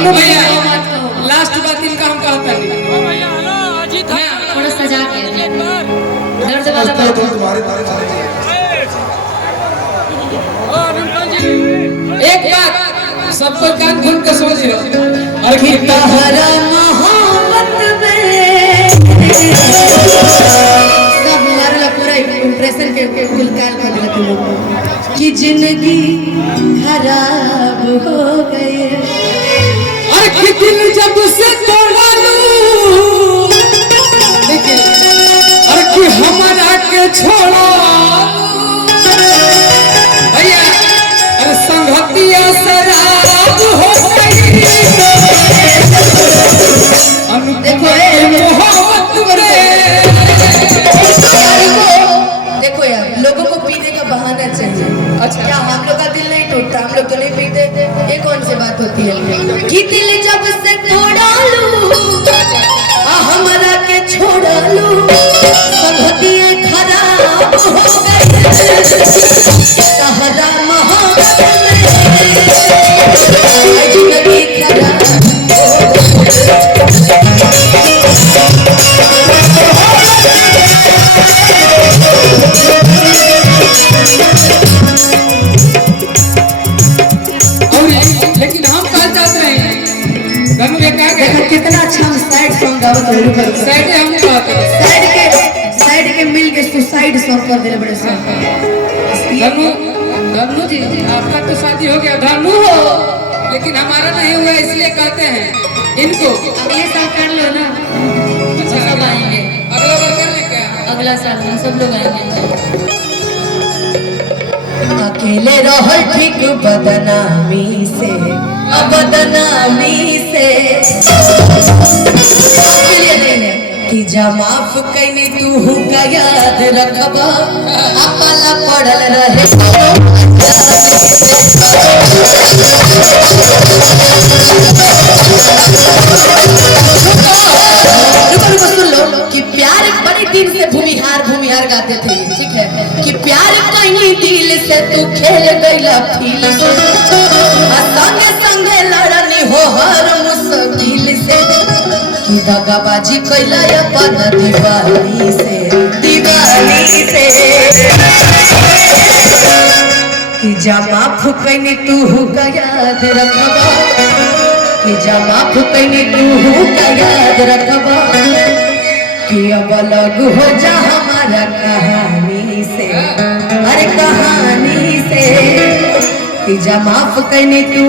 धनु भैया लास्ट बात इनका हम कहता नहीं थोड़ा सजा के दर्द वाला बात एक बात सबको कान खोल के समझ लो और कि तहरा मोहब्बत में सब हमारा पूरा इंप्रेशन के कुल काल कर दिया तुम लोग कि जिंदगी खराब हो गई और कि दिल जब से तोड़ा लूं लेकिन और कि हमारा के छोड़ा भैया अरे संगतिया शराब हो गई देखो देखो यार लोगों को पीने का बहाना चाहिए। अच्छा क्या हम लोग का दिल नहीं टूटता? हम लोग तो नहीं पीते। ये कौन सी बात होती है कि दिल जब से तोड़ा लूं हमारा के छोड़ा लूं संगतियां खराब हो गई तहरा मोहब्बत में जिंदगी खराब हो लेकिन हम कल जाते हैं धनु ये क्या कहते कितना अच्छा हम साइड सॉन्ग गावत हो साइड हम गाते हैं साइड के मिल के सुसाइड सॉन्ग कर दे बड़े सॉन्ग। धनु धनु जी आपका तो शादी हो गया धनु हो लेकिन हमारा नहीं हुआ इसलिए कहते हैं इनको अगले साल कर लो ना सब आएंगे अगला बार कर ले क्या अगला साल हम सब लोग आएंगे। अकेले रहो ठीक बदनामी से बदनामी से कि जा माफ कैनी तू का याद रखबा अपला पड़ल रहे सुन लो कि प्यार बड़े दिन से भूमिहार गाते थे ठीक है कि प्यार कहीं दिल से तू खेल गईला फील संगे संगे लड़नी हो हर मुश्किल से कि दगाबाजी कैला अपन दीवानी से कि जा माफ कैनी तू का याद रखबा कि जा माफ कैनी तू का याद रखबा कि अब अलग हो जा हमारा कहानी से अरे कहानी से कि जा माफ कैनी तू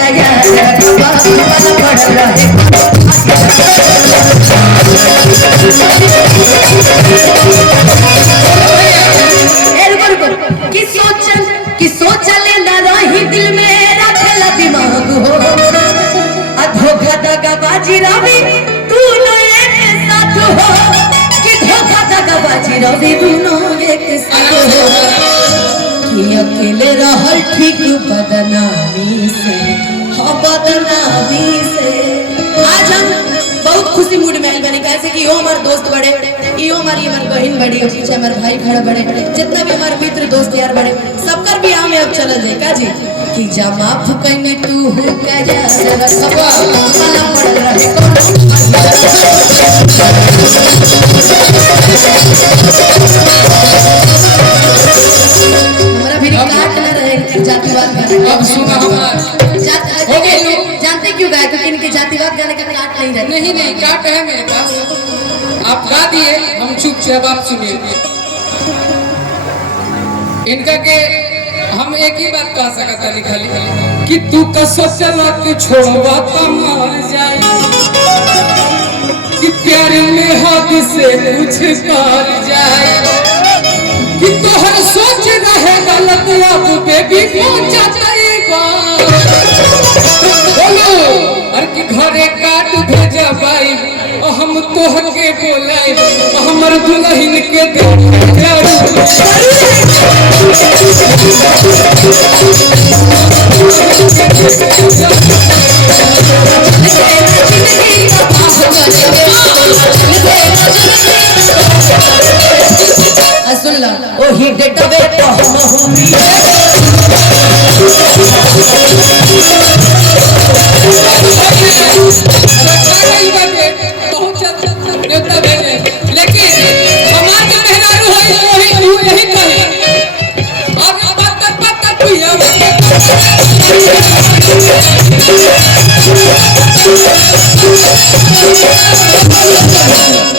का याद रखबा पल पड़ रहे कि सोचल ना रही दिल में रखला दिमाग हो धोखा दगाबाजी रवि तू एक साथ हो कि धोखा दगाबाजी रवि दोनों एक साथ हो कि अकेले रहल ठीक बदनामी से हाँ बदनामी से। आज हम बहुत खुशी मूड में आए बने कैसे कि यो हमारे दोस्त बड़े यो हमारी बहन बड़ी और पीछे हमारे भाई खड़ा बड़े जितना भी हमारे मित्र दोस्त यार बड़े सबकर भी आम अब चल जाए का जी कि जा माफ कैने तू का याद रखबा पला पड़ रहे हमारा भी काट ना रहे जातिवाद गाने अब सुना हमारा जानते क्यों गाय क्योंकि इनके जातिवाद गाने का काट नहीं रहता। नहीं काट है मेरे पास आप गा दिए हम चुपचाप आप सुनिए इनका के हम एक ही बात कह सकता खाली कि तू का सोचला कि छोड़वा तो मर जाए कि प्यार में हद से कुछ कर जाए कि तोहर सोच रहे गलत अब बेबी पहुंचा जाएगा बोलो और कि घरे काट भेजा भाई हम तोहर के बोलाई हमर दुल्हन के दे सुन ला ओ ही डेटवे तो हम हुई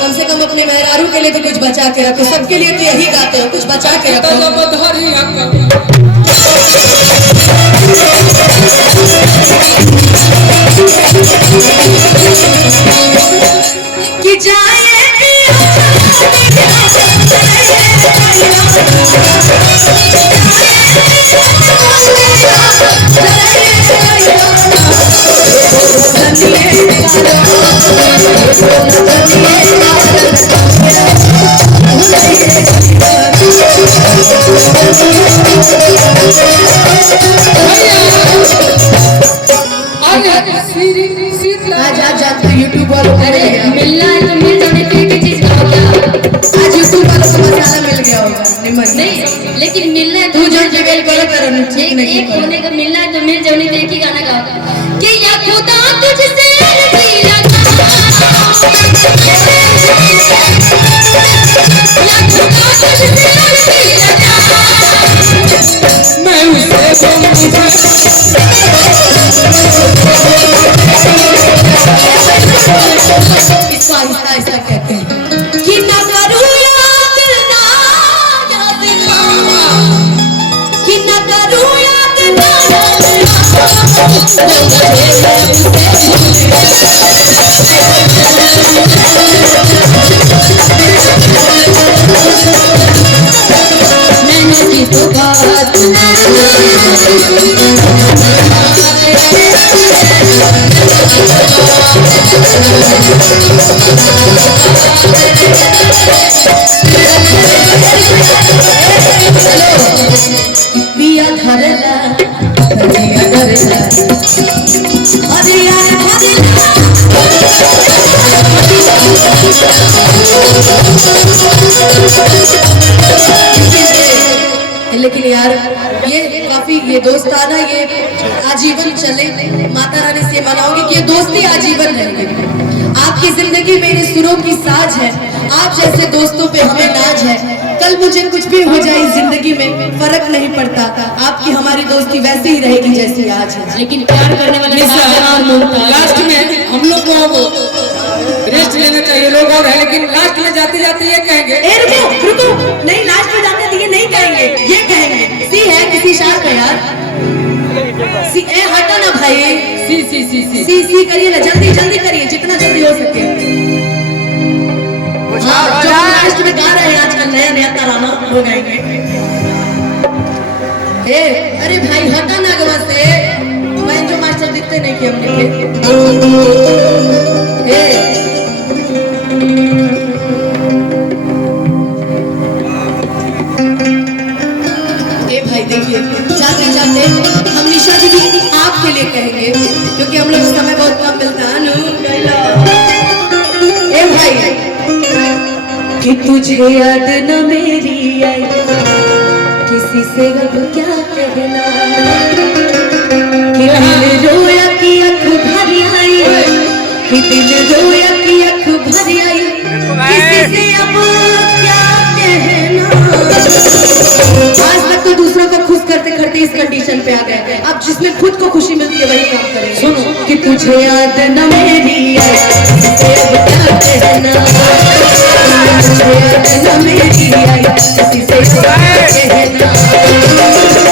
कम से कम अपने मेहरारू के लिए तो कुछ बचा के रखो, सबके लिए तो यही गाते हो, कुछ बचा के रखो। कि जाए आज जाते यूट्यूब वालों को मिलना है तो मिल जाने की चीज का हो गया। आज यूट्यूब वालों को मसाला मिल गया होगा निमन नहीं, लेकिन मिलना है तू जो जगह करो करो एक होने का मिलना है तो मिल जाने का एक ही गाना गाओ कि या खुदा तुझसे अर्जी लगा, या खुदा तुझसे अर्जी लगा, मैं उसे इसको आहिस्ता आहिस्ता कहते हैं कि ना करूँ याद ना याद ना, कि ना करूँ याद ना याद मैंने की तो बात पिया धरला पिया धरला अरे यार लेकिन यार ये काफी ये दोस्ताना ये आजीवन चले। माता रानी से मनाओगे कि ये दोस्ती आजीवन रहेगी। आपकी जिंदगी मेरी सुरों की साज है, आप जैसे दोस्तों पे हमें नाज है। कल मुझे कुछ भी हो जाए जिंदगी में फर्क नहीं पड़ता, आपकी हमारी दोस्ती वैसे ही रहेगी जैसी आज है। लेकिन प्यार करने वाले लास्ट में हम लोग को अब रेस्ट लेना चाहिए लोग और है, लेकिन लास्ट में जाते जाते ये कहेंगे रुको रुको, नहीं लास्ट में जाते ये नहीं कहेंगे, ये कहेंगे सी है किसी शार का यार, सी ए हटा ना भाई, सी सी सी सी सी सी करिए ना, जल्दी जल्दी करिए जितना जल्दी हो सके। हाँ, जो हम लास्ट में गा रहे हैं आजकल नया नया तराना हो गाएंगे। ए अरे भाई हटा ना गवा से, मैं जो मास्टर दिखते नहीं कि हमने ए भाई देखिए जाते जाते हम निशा जी भी आपके लिए कहेंगे, क्योंकि हम लोग समय बहुत कम मिलता है ना। ए भाई कि तुझे याद न मेरी आई, किसी से अब क्या कहना, कि दिल रोया की अख भरी आई, कि दिल रोया की अख भरी आई, किसी से अब क्या कहना। आज तक तो दूसरों को खुश करते करते इस कंडीशन पे आ गए, अब जिसमें खुद को खुशी मिलती है वही काम करें। सुनो कि तुझे याद न मेरी आई, किसी से अब क्या कहना, तुझे याद न मेरी आई, किसी से अब क्या कहना,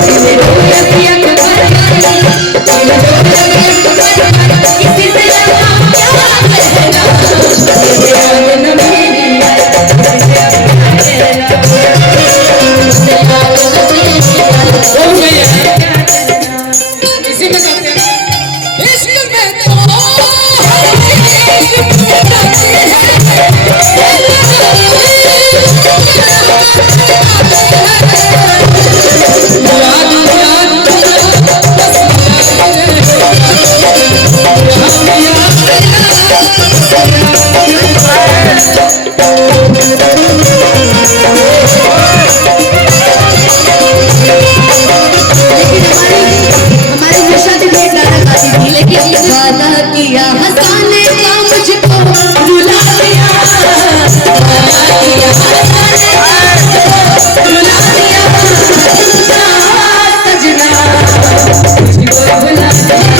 दिल रोया की अख भरी आई, दिल रोया की अख भरी आई, किसी से अब क्या कहना, तुझे याद न मेरी आई, किसी से अब क्या कहना। इसी में करते हैं इश्क में तो वादा किया हंसाने का मुझको रुला दिया, वादा किया हंसाने का मुझको रुला दिया, सजना मुझको भुला दिया,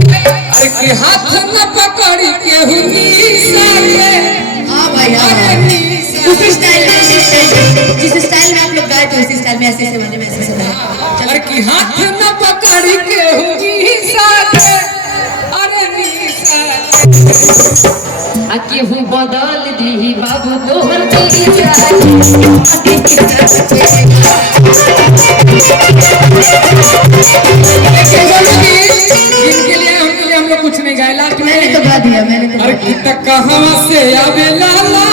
हाथ न पकड़ी के हाँ भाई हाँ उसी स्टाइल में जिस स्टाइल में आप लोग गाए थे उसी स्टाइल में ऐसे वाले में ऐसे अरे की हाथ न पकड़ी के अरे केहू बदल दी बाबू तोहर दिल इनके लिए हम लोग कुछ नहीं गायला। मैंने तो गा दिया मैंने तो अरे कहाँ से आवे लाला